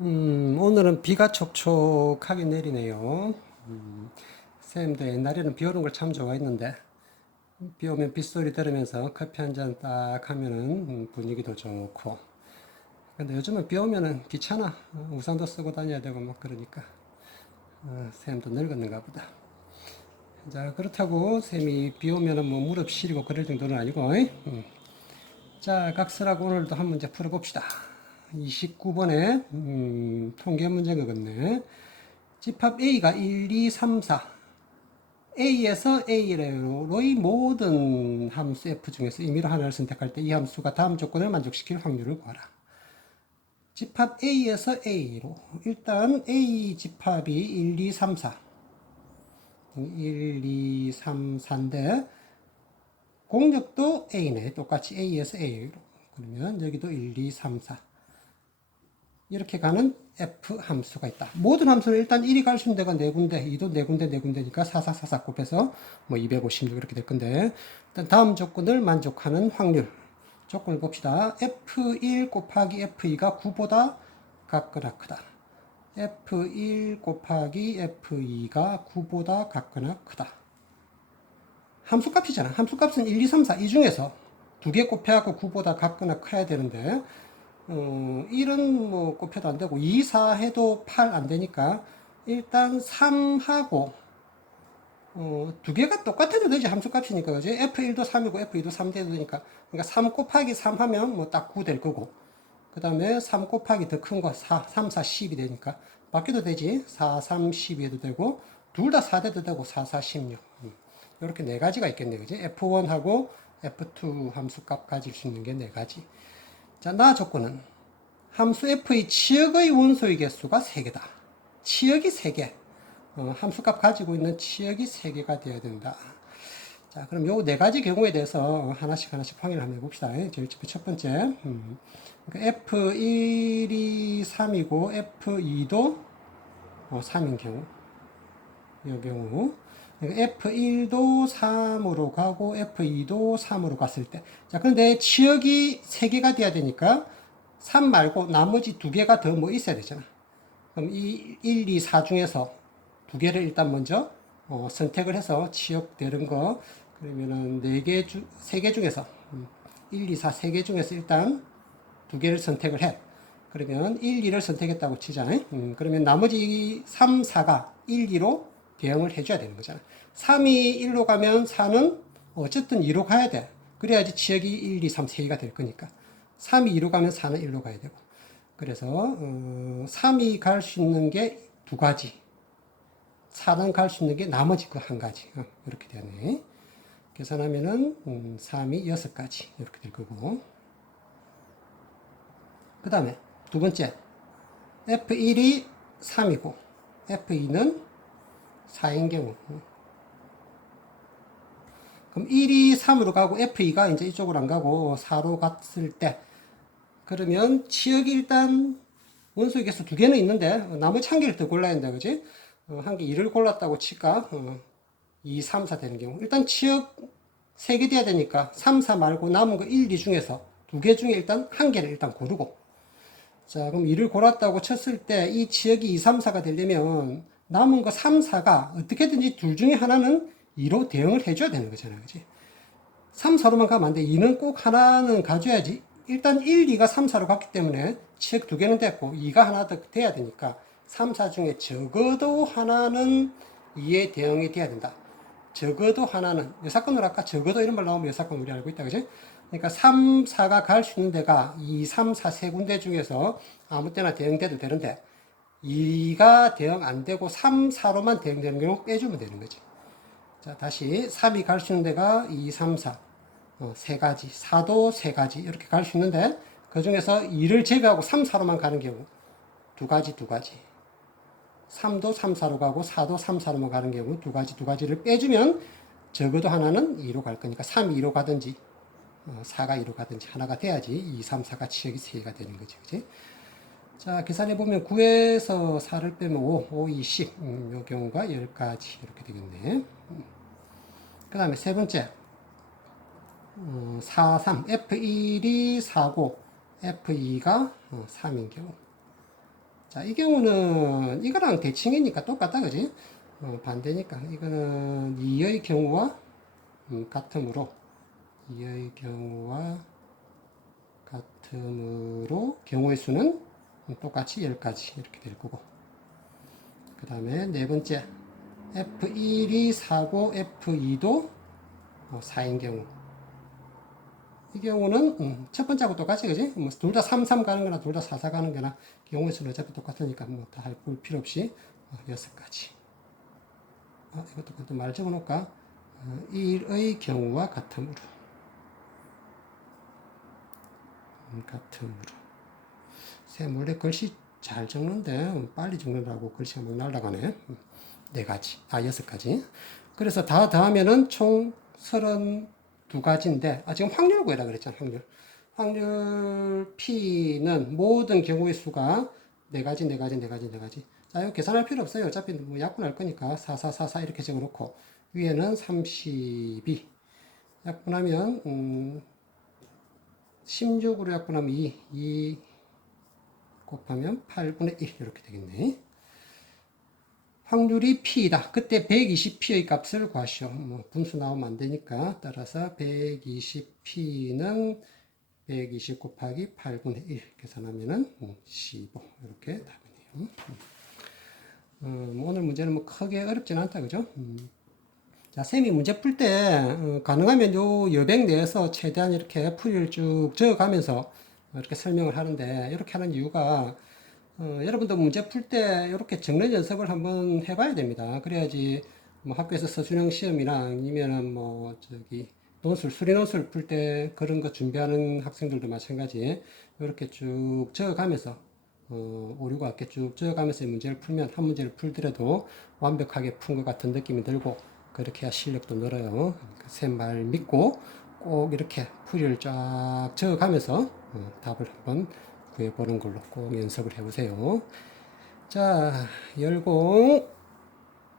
오늘은 비가 촉촉하게 내리네요. 쌤도 옛날에는 비 오는 걸 참 좋아했는데, 비 오면 빗소리 들으면서 커피 한 잔 딱 하면은 분위기도 좋고. 근데 요즘은 비 오면은 귀찮아. 우산도 쓰고 다녀야 되고 막 그러니까. 쌤도 늙었는가 보다. 자, 그렇다고 쌤이 비 오면은 뭐 무릎 시리고 그럴 정도는 아니고, 자, 각설하고 오늘도 한 문제 풀어봅시다. 29번에 통계 문제 거겠네. 집합 A가 1, 2, 3, 4. A에서 A로의 모든 함수 F 중에서 임의로 하나를 선택할 때 이 함수가 다음 조건을 만족시킬 확률을 구하라. 집합 A에서 A로 일단 A 집합이 1, 2, 3, 4. 1, 2, 3, 4인데 공역도 A네. 똑같이 A에서 A로. 그러면 여기도 1, 2, 3, 4. 이렇게 가는 F 함수가 있다. 모든 함수는 일단 1이 갈 수 있는 데가 4군데, 2도 4군데, 4군데니까 4, 4, 4, 4 곱해서 뭐 256 이렇게 될 건데, 일단 다음 조건을 만족하는 확률. 조건을 봅시다. F1 곱하기 F2가 9보다 같거나 크다. F1 곱하기 F2가 9보다 같거나 크다. 함수값이잖아. 함수값은 1, 2, 3, 4. 이 중에서 두 개 곱해갖고 9보다 같거나 커야 되는데, 1은 뭐 곱해도 안 되고 2, 4 해도 8 안 되니까 일단 3하고 두 개가 똑같아도 되지. 함수값이니까 그지? F1도 3이고 F2도 3 돼도 되니까 그러니까 3 곱하기 3 하면 뭐 딱 9 될 거고 그 다음에 3 곱하기 더 큰 거 4, 3, 4, 10이 되니까 바뀌어도 되지. 4, 3, 12 해도 되고 둘 다 4 돼도 되고 4, 4, 16 이렇게 네 가지가 있겠네 그지? F1하고 F2 함수값 가질 수 있는 게 네 가지. 자, 나 조건은 함수 f의 치역의 원소의 개수가 3개다. 치역이 3개. 함수값 가지고 있는 치역이 3개가 되어야 된다. 자, 그럼 요 네 가지 경우에 대해서 하나씩 확인을 한번 해봅시다. 제일 첫 번째. 그러니까 F1이 3이고 F2도 3인 경우. 이 경우. 그러니까 F1도 3으로 가고 F2도 3으로 갔을 때. 자, 그런데 치역이 3개가 돼야 되니까 3 말고 나머지 2개가 더 뭐 있어야 되잖아. 그럼 이 1, 2, 4 중에서 2개를 일단 먼저 선택을 해서 치역되는 거 그러면은 3개 중에서 1, 2, 4 3개 중에서 일단 2개를 선택을 해. 그러면 1, 2를 선택했다고 치자. 그러면 나머지 3, 4가 1, 2로 대응을 해줘야 되는 거잖아. 3이 1로 가면 4는 어쨌든 2로 가야 돼. 그래야지 치역이 1, 2, 3, 3개가 될 거니까. 3이 2로 가면 4는 1로 가야 되고. 그래서 3이 갈 수 있는 게 두 가지. 4는 갈 수 있는 게 나머지 그 한 가지. 이렇게 되네. 계산하면은 3이 6가지. 이렇게 될 거고. 그 다음에 두 번째. F1이 3이고 F2는 4인 경우. 그럼 1이 3으로 가고 F2가 이제 이쪽으로 안 가고 4로 갔을 때 그러면 치역이 일단 원소의 개수 2개는 있는데 나머지 1개를 더 골라야 된다 그지? 한 개 2를 골랐다고 칠까? 2, 3, 4 되는 경우 일단 치역 3개 돼야 되니까 3, 4 말고 남은 거 1, 2 중에서 2개 중에 일단 1개를 일단 고르고 자 그럼 2를 골랐다고 쳤을 때 이 치역이 2, 3, 4가 되려면 남은 거 3, 4가 어떻게든지 둘 중에 하나는 2로 대응을 해줘야 되는 거잖아 그지? 3, 4로만 가면 안 돼. 2는 꼭 하나는 가져야지. 일단 1, 2가 3, 4로 갔기 때문에 치역 2개는 됐고 2가 하나 더 돼야 되니까 3, 4 중에 적어도 하나는 2에 대응이 돼야 된다. 적어도 하나는 여사건으로 아까 적어도 이런 말 나오면 여사건 우리 알고 있다 그지? 그러니까 3, 4가 갈 수 있는 데가 2, 3, 4 세 군데 중에서 아무 때나 대응돼도 되는데 2가 대응 안 되고 3, 4로만 대응되는 경우 빼주면 되는 거지. 자, 다시 3이 갈 수 있는 데가 2, 3, 4. 세 가지. 4도 세 가지. 이렇게 갈 수 있는데, 그 중에서 2를 제외하고 3, 4로만 가는 경우. 두 가지, 두 가지. 3도 3, 4로 가고 4도 3, 4로만 가는 경우 두 가지, 두 가지를 빼주면 적어도 하나는 2로 갈 거니까 3이 2로 가든지 4가 2로 가든지 하나가 돼야지 2, 3, 4가 치역이 3개가 되는 거지. 그치? 자, 계산해보면 9에서 4를 빼면 5, 5, 2, 10. 요 경우가 10가지. 이렇게 되겠네. 그 다음에 세 번째. 4, 3. F1이 4고 F2가 3인 경우. 자, 이 경우는 이거랑 대칭이니까 똑같다, 그지? 반대니까. 이거는 2의 경우와 같으므로, 2의 경우와 같으므로, 경우의 수는 똑같이 10가지 이렇게 될 거고. 그 다음에 네 번째, F1이 4고 F2도 4인 경우. 이 경우는 첫 번째하고 똑같이, 그지? 뭐 둘 다 3, 3 가는 거나 둘 다 4, 4 가는 거나 경우의 수는 어차피 똑같으니까 뭐 다 볼 필요 없이 6가지. 이것도 말 적어 놓을까? 1의 경우와 같으므로. 같으므로. 쌤 원래 글씨 잘 적는데 빨리 적느라고 글씨가 막 날아가네. 4가지. 6가지. 그래서 다 더하면은 총 32가지인데, 지금 확률 구해라 그랬잖아, 확률. 확률 P는 모든 경우의 수가 4가지, 4가지, 4가지, 4가지. 자, 이거 계산할 필요 없어요. 어차피 뭐 약분할 거니까 4, 4, 4, 4 이렇게 적어 놓고, 위에는 32. 약분하면, 16으로 약분하면 2 곱하면 8분의 1 이렇게 되겠네. 확률이 P이다. 그때 120P의 값을 구하시오. 뭐 분수 나오면 안 되니까. 따라서 120P는 120 곱하기 8분의 1 계산하면은 15 이렇게 답이네요. 뭐 오늘 문제는 뭐 크게 어렵진 않다, 그죠? 자, 쌤이 문제 풀 때 가능하면 요 여백 내에서 최대한 이렇게 풀이를 쭉 적어가면서 이렇게 설명을 하는데, 이렇게 하는 이유가 여러분도 문제 풀 때 이렇게 적는 연습을 한번 해봐야 됩니다. 그래야지 뭐 학교에서 서술형 시험이나 아니면은 뭐 저기 논술, 수리 논술 풀 때 그런 거 준비하는 학생들도 마찬가지 이렇게 쭉 적어가면서 5, 6, 학기 쭉 적어가면서 문제를 풀면 한 문제를 풀더라도 완벽하게 푼 것 같은 느낌이 들고, 그렇게 해야 실력도 늘어요. 쌤 말 믿고 꼭 이렇게 풀이를 쫙 적어가면서 답을 한번 구해보는 걸로 꼭 연습을 해보세요. 자, 열공.